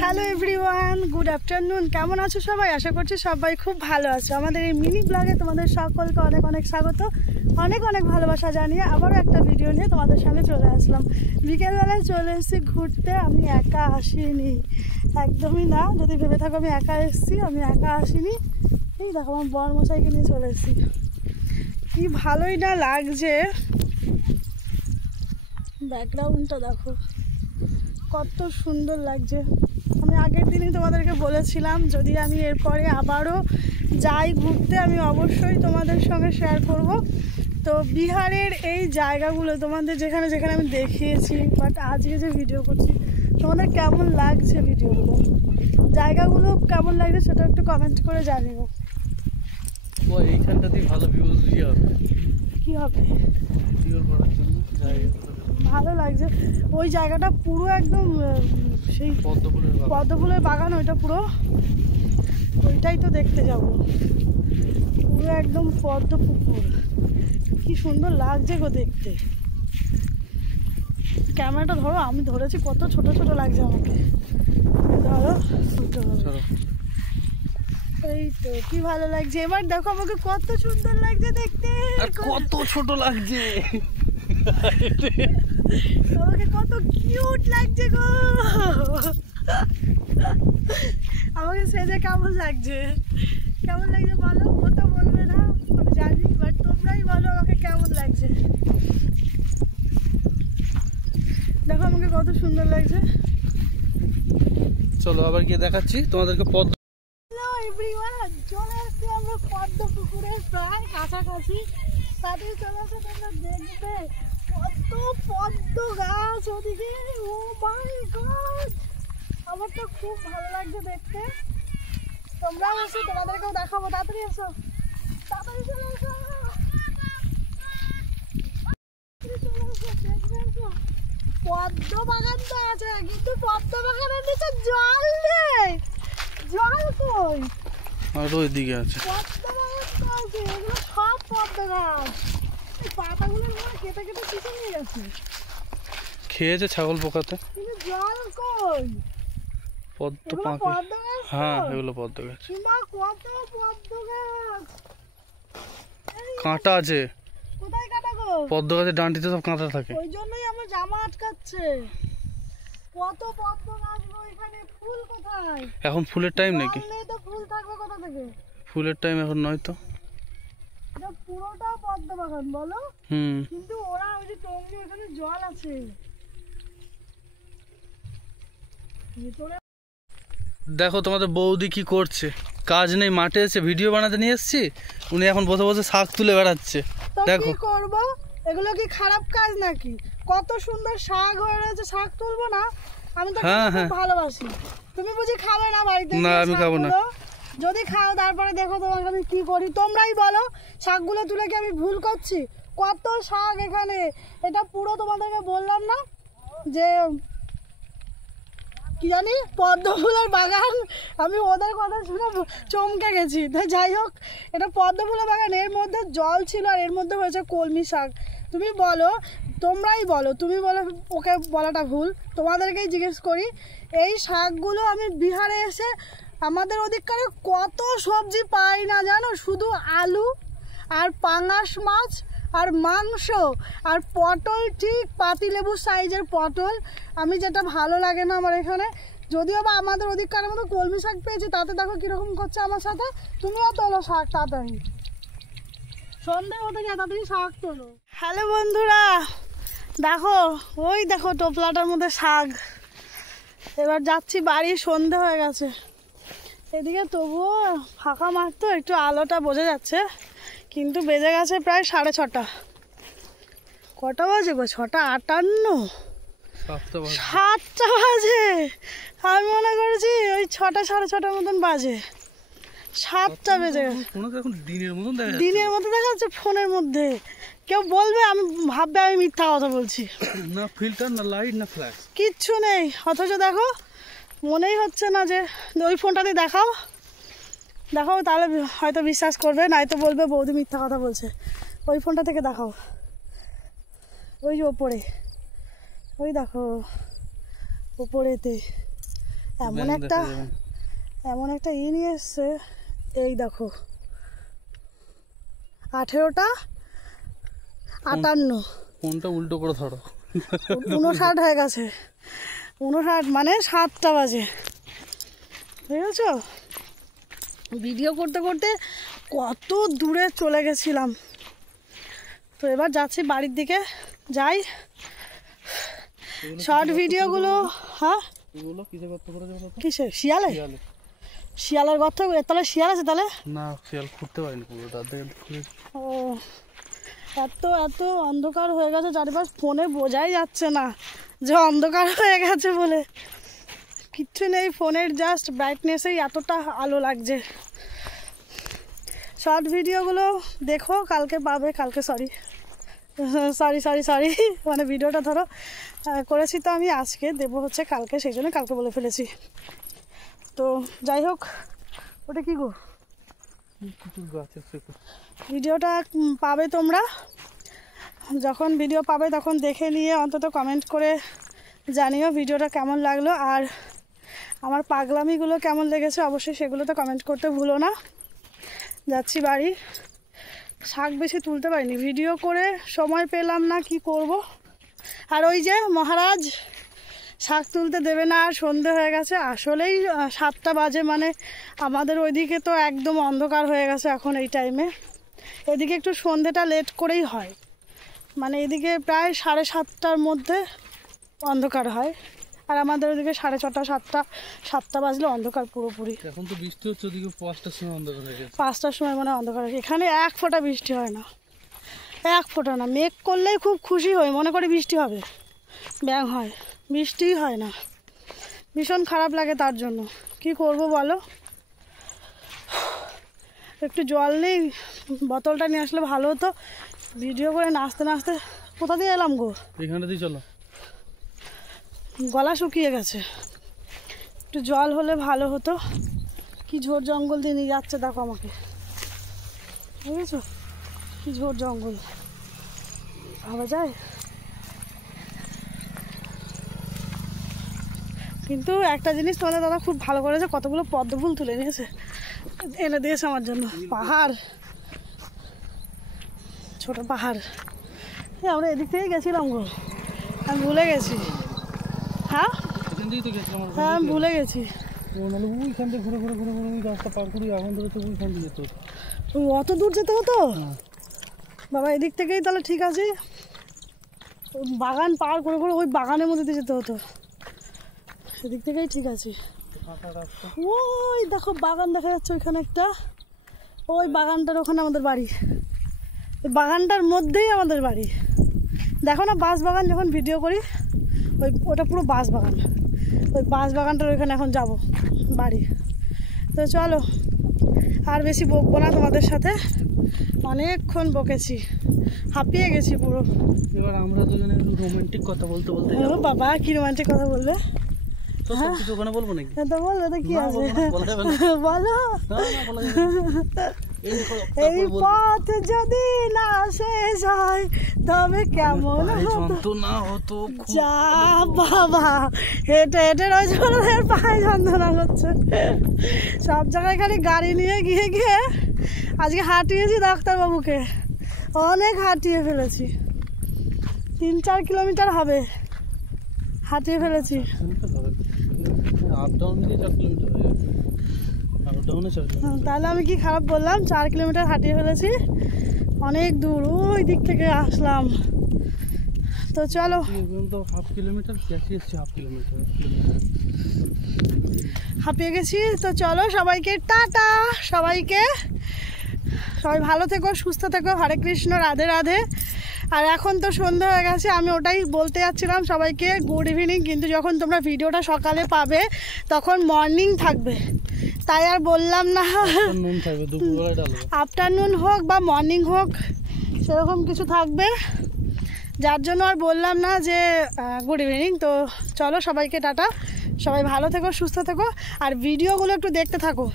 Hello everyone, good afternoon. কেমন আছো সবাই? আশা করছি সবাই খুব ভালো আছো। আমাদের এই মিনি ব্লগে তোমাদের সকলকে অনেক অনেক স্বাগত, অনেক অনেক ভালোবাসা জানিয়ে আবারও একটা ভিডিও নিয়ে তোমাদের সামনে চলে আসলাম। বিকেলবেলায় চলে এসেছি ঘুরতে। আমি একা আসিনি, একদমই না। যদি ভেবে থাকো আমি একা এসেছি, আমি একা আসিনি। এই দেখো আমার বরমশাইকে নিয়ে চলে এসেছি। কি ভালোই না লাগছে, ব্যাকগ্রাউন্ডটা দেখো কত সুন্দর লাগছে। আমি আগের দিনই তোমাদেরকে বলেছিলাম যদি আমি এরপরে আবারও যাই ঘুরতে আমি অবশ্যই তোমাদের সঙ্গে শেয়ার করব। তো বিহারের এই জায়গাগুলো তোমাদের যেখানে যেখানে আমি দেখিয়েছি, বাট আজকে যে ভিডিও করছি তোমাদের কেমন লাগছে, ভিডিওগুলো জায়গাগুলো কেমন লাগছে সেটা একটু কমেন্ট করে জানিও। এইখানটাতেই ভালো ভিউজ হবে। কী হবে ভালো লাগছে ওই জায়গাটা পুরো একদম সেই পদ্মফুলের বাগান, ওইটা পুরো ওইটাই তো দেখতে যাব। পুরো একদম পদ্ম পুকুর, কি সুন্দর লাগছে গো দেখতে। ক্যামেরাটা ধরো, আমি ধরেছি, কত ছোট ছোট লাগছে আমাকে। ধরো এই তো কি ভালো লাগছে। এবার দেখো আমাকে কত সুন্দর লাগছে দেখতে, কত ছোট লাগছে, আমাকে কত কিউট লাগছে গো। আমাকে সেজে কেমন লাগছে, কেমন লাগছে বলো? ও তো বলবে না আমি জানি, বাট তোমরাই বলো আমাকে কেমন লাগছে। দেখো আমাকে কত সুন্দর লাগছে। চলো আবার গিয়ে দেখাচ্ছি তোমাদেরকে পদ্ম। হ্যালো এভরিওয়ান, চলে আসছি আমরা পদ্ম পুকুরের প্রায় কাছাকাছি। তাদের চলে আসে তোমরা দেখবে কত পদ্ম গাছ ওদিকে। ও মাই গড, আমার তো খুব ভালো লাগছে দেখতে। তোমরাও এসো, তোমাদেরকেও দেখাবো। তাড়াতাড়ি এসো, তাড়াতাড়ি চলে এসো, পদ্ম বাগান তো আছে, কিন্তু পদ্ম বাগানের নিচে জল নেই। জল কই? আর ওইদিকে আছে পদ্ম বাগান তো আছে, এগুলো সব পদ্ম গাছ। এই পাতাগুলো কেটে কেটে পিছনে নিয়ে গেছে, খেয়েছে ছাগল পোকাতে। কিন্তু জল কই? পদ্ম এগুলো পাখি, পদ্ম গাছ। হ্যাঁ এগুলো পদ্ম গাছ। মা কত পদ্ম গাছ, কাঁটা আছে। কোথায় কাটা গো? পদ্ম গাছের ডাঁটিতে সব কাঁটা থাকে, ওই জন্যই আমার জামা আটকাচ্ছে। কত পদ্ম গাছ গো এখানে। ফুল কোথায়? এখন ফুলের টাইম নাকি? তো ফুল থাকবে কোথা থেকে? ফুলের টাইম এখন নয় তো। এটা পুরোটা পদ্ম বাগান বলো। কিন্তু ওরা ওই যে টঙ্গি, এখানে জল আছে ভিতরে। দেখো তোমাদের বৌদি কি করছে, কাজ নেই, মাঠে এসে ভিডিও বানাতে নিয়ে এসছি। উনি এখন বসে বসে শাক তুলে বেড়াচ্ছে। দেখো কি করব, এগুলো কি খারাপ কাজ নাকি? কত সুন্দর শাক হয়ে রয়েছে, শাক তুলবো না? আমি তো খুব ভালোবাসি। তুমি বুঝি খাবে না বাড়িতে? না আমি খাবো না। যদি খাও তারপরে দেখো তোমাকে আমি কি করি। তোমরাই বলো, শাকগুলো তুলে কি আমি ভুল করছি? কত শাক এখানে। এটা পুরো তোমাদেরকে বললাম না যে কি জানি পদ্ম ফুলের বাগান। আমি ওদের কথা শুনে চমকে গেছি। যাই হোক, এটা পদ্ম ফুলের বাগান, এর মধ্যে জল ছিল আর এর মধ্যে হয়েছে কলমি শাক। তুমি বলো, তোমরাই বলো। তুমি বলো ওকে বলাটা ভুল, তোমাদেরকেই জিজ্ঞেস করি। এই শাকগুলো আমি বিহারে এসে আমাদের ওদিককারে কত সবজি পাই না জানো, শুধু আলু আর পাঙাশ মাছ আর মাংস আর পটল, ঠিক পাতিলেবু সাইজের পটল। আমি যেটা ভালো লাগে না আমার এখানে, যদিও বা আমাদের ওদিককার মতো কলমি শাক পেয়েছি, তাতে দেখো কিরকম করছে আমার সাথে। তুমিও তোলো শাক তাড়াতাড়ি, সন্ধ্যে হতে গিয়ে তাড়াতাড়ি শাক তোলো। হ্যালো বন্ধুরা, দেখো ওই দেখো টোপলাটার মধ্যে শাক। এবার যাচ্ছি বাড়ি, সন্ধে হয়ে গেছে এদিকে। তবুও ফাঁকা মাঠ তো, একটু আলোটা বোঝা যাচ্ছে, কিন্তু বেজে গেছে প্রায় 6:30। কটা বাজে গো? 6:58, 7টা বাজে। আমি মনে করেছি ওই 6টা, 6:30 মতন বাজে। 7টা বেজে গেছে। দিনের মতো দেখা যাচ্ছে ফোনের মধ্যে। কেউ বলবে, আমি ভাববে আমি মিথ্যা কথা বলছি। না ফিল্টার, না লাইট, না ফ্ল্যাশ, কিচ্ছু নেই। অথচ দেখো মনেই হচ্ছে না যে ওই ফোনটাতে দেখাও, দেখাও, তাহলে হয়তো বিশ্বাস করবে, নয়তো বলবে বৌদি মিথ্যা কথা বলছে। ওই ফোনটা থেকে দেখাও, ওই যে ওপরে, ওই দেখো ওপরেতে এমন ব্যাঙ একটা দেখা যাবে। এমন একটা নিয়ে এসছে, এই দেখো 18টা 58 ফোনটা উল্টো করে ধরো। 59 হয়ে গেছে, 59 মানে 7টা বাজে, বুঝেছো? ভিডিও করতে করতে কত দূরে চলে গেছিলাম। তো এবার যাচ্ছি বাড়ির দিকে, যাই। শর্ট ভিডিওগুলো, হ্যাঁ এগুলো কিসে গর্ত করেছে বলো তো? কিসে? শিয়ালে? শিয়ালে। শিয়ালের গর্ত? তাহলে শিয়াল আছে তাহলে? না শিয়াল খুঁড়তে পারিনি পুরো, তার থেকে ও, এত এত অন্ধকার হয়ে গেছে চারিপাশ, ফোনে বোঝাই যাচ্ছে না যে অন্ধকার হয়ে গেছে বলে। কিচ্ছু নেই, ফোনের জাস্ট ব্রাইটনেসেই এতটা আলো লাগছে। শর্ট ভিডিওগুলো দেখো, কালকে পাবে, কালকে সরি মানে ভিডিওটা ধরো করেছি তো আমি, আজকে দেবো হচ্ছে কালকে, সেই জন্য কালকে বলে ফেলেছি। তো যাই হোক, ওটা কি গো, গাছের শেকড়। ভিডিওটা পাবে তোমরা, যখন ভিডিও পাবে তখন দেখে নিয়ে অন্তত কমেন্ট করে জানিও ভিডিওটা কেমন লাগলো, আর আমার পাগলামিগুলো কেমন লেগেছে অবশ্যই সেগুলো তো কমেন্ট করতে ভুলো না। যাচ্ছি বাড়ি, শাক বেশি তুলতে পারিনি, ভিডিও করে সময় পেলাম না, কি করব। আর ওই যে মহারাজ শাক তুলতে দেবে না, আর সন্ধে হয়ে গেছে, আসলেই 7টা বাজে, মানে আমাদের ওইদিকে তো একদম অন্ধকার হয়ে গেছে এখন এই টাইমে। এদিকে একটু সন্ধেটা লেট করেই হয়, মানে এদিকে প্রায় 7:30টার মধ্যে অন্ধকার হয়, আর আমাদের ওইদিকে 6:30 7টা বাজলে অন্ধকার পুরোপুরি। এখন তো বৃষ্টি হচ্ছে, ওদিকে 5টার সময় অন্ধকার হয়ে গেছে। 5টার সময় মানে অন্ধকার হয়। এখানে 1 ফোঁটা বৃষ্টি হয় না, 1 ফোঁটা না। মেঘ করলেই খুব খুশি হই, মনে করি বৃষ্টি হবে, ব্যাঙ হয়, বৃষ্টিই হয় না। ভীষণ খারাপ লাগে তার জন্য, কি করব বলো। একটু জল নেই, বোতলটা নিয়ে আসলে ভালো হতো। ভিডিও করে নাচতে নাচতে কোথা দিয়ে এলাম গো, এখানে দিয়ে চলো। গলা শুকিয়ে গেছে, একটু জল হলে ভালো হতো। কি ঝোড় জঙ্গল দিয়ে নিয়ে যাচ্ছে দেখো আমাকে, বুঝেছো? কি ঝোড় জঙ্গল, ভাবা যায়? কিন্তু একটা জিনিস তোমাদের দাদা খুব ভালো করেছে, কতগুলো পদ্ম ফুল তুলে নিয়েছে, এনে দিয়েছে আমার জন্য। পাহাড়, ছোট পাহাড়। আমরা এদিক থেকেই গেছিলাম গো, আমি ভুলে গেছি। হ্যাঁ এখান দিয়েই তো গেছিলাম। হ্যাঁ আমি ভুলে গেছি। নাহলে ওইখান থেকে ঘুরে ঘুরে ঘুরে ঘুরে ওই রাস্তা পার করি, এখন ধরে তো ওইখান দিয়ে যেত। অত দূর যেতে হতো বাবা, এদিক থেকেই তাহলে ঠিক আছে। ওই বাগান পার করে করে ওই বাগানের মধ্যে দিয়ে যেতে হতো, সেদিক থেকেই ঠিক আছে। ফাঁকা রাস্তা। ওই দেখো বাগান দেখা যাচ্ছে ওইখানে একটা, ওই বাগানটার ওখানে আমাদের বাড়ি, ওই বাগানটার মধ্যেই আমাদের বাড়ি। দেখো না বাঁশ বাগান, যখন ভিডিও করি ওটা পুরো বাঁশ বাগান, ওই বাঁশ বাগানটার ওইখানে এখন যাব বাড়ি। তো চলো, আর বেশি বকবো না তোমাদের সাথে, অনেকক্ষণ বকেছি, হাঁপিয়ে গেছি পুরো। এবার আমরা দুজনে রোমান্টিক কথা বলতে বলতে ও বাবা, কি রোমান্টিক কথা বলবে? তো সব কিছু ওখানে বলবো নাকি? তো বলবে তো কি না, আছে, বলবো না, বলা যাবে না। বলো। না, না, বলা যাবে না। এই পথ যদি না শেষ হয় তবে কেমন হতো, যন্ত্রণা হতো খুব। যা বাবা, হেঁটে হেঁটে রোজ ওদের পায়ে যন্ত্রণা করছে। সব জায়গায় খালি গাড়ি নিয়ে গিয়ে গিয়ে আজকে হাঁটিয়েছি ডাক্তারবাবুকে, অনেক হাঁটিয়ে ফেলেছি, 3-4 কিলোমিটার হবে হাঁটিয়ে ফেলেছি। আপ ডাউন দিয়ে 4 কিলোমিটার হয়ে যাবে। আপ ডাউনে 4 কিলোমিটার। তাহলে আমি কি খারাপ বললাম, 4 কিলোমিটার হাঁটিয়ে ফেলেছি, অনেক দূর, ওই দিক থেকে আসলাম। তো চলো, তো 1/2 কিলোমিটার গেছি, এসছি 1/2 কিলোমিটার। হাঁপিয়ে গেছি। তো চলো, সবাইকে টাটা, সবাইকে, সবাই ভালো থেকো, সুস্থ থেকো, হরে কৃষ্ণ, রাধে রাধে। আর এখন তো সন্ধ্যা হয়ে গেছে, আমি ওটাই বলতে যাচ্ছিলাম সবাইকে গুড ইভিনিং, কিন্তু যখন তোমরা ভিডিওটা সকালে পাবে তখন মর্নিং থাকবে, তাই আর বললাম না। নুন থাকবে, দুপুরবেলা ডালবে। আফটারনুন হোক বা মর্নিং হোক সেরকম কিছু থাকবে, যার জন্য আর বললাম না যে গুড ইভিনিং। তো চলো, সবাইকে টাটা, সবাই ভালো থেকো, সুস্থ থেকো, আর ভিডিওগুলো একটু দেখতে থাকো।